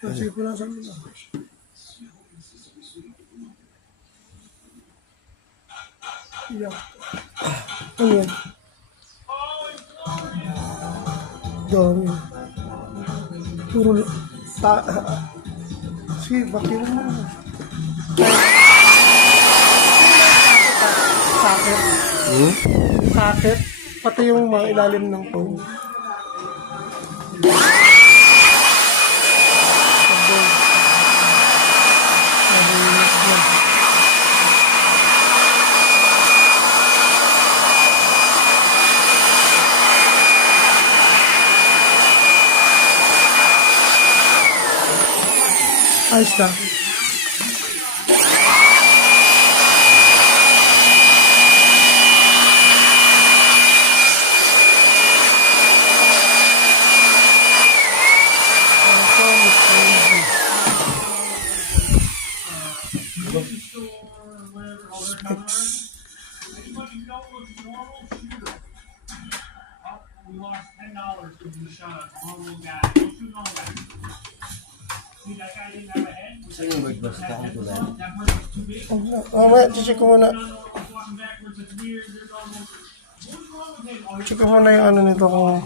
Sige po na sa mga. Iyak. Ano yan? Dami. Puro sige, bakit mo na. Sakit. Sakit. Pati yung mga ilalim ng phone. Ayos na. We lost $10 because we shot a normal guy. Don't shoot normal guy. See, that guy didn't have a head. Saan yung bird box ka kung tulan? That person was too big. Mamaya, check ko muna. Walking backwards, it's weird. There's almost. What's wrong with him? Oh, Check ko muna yung ano nito kung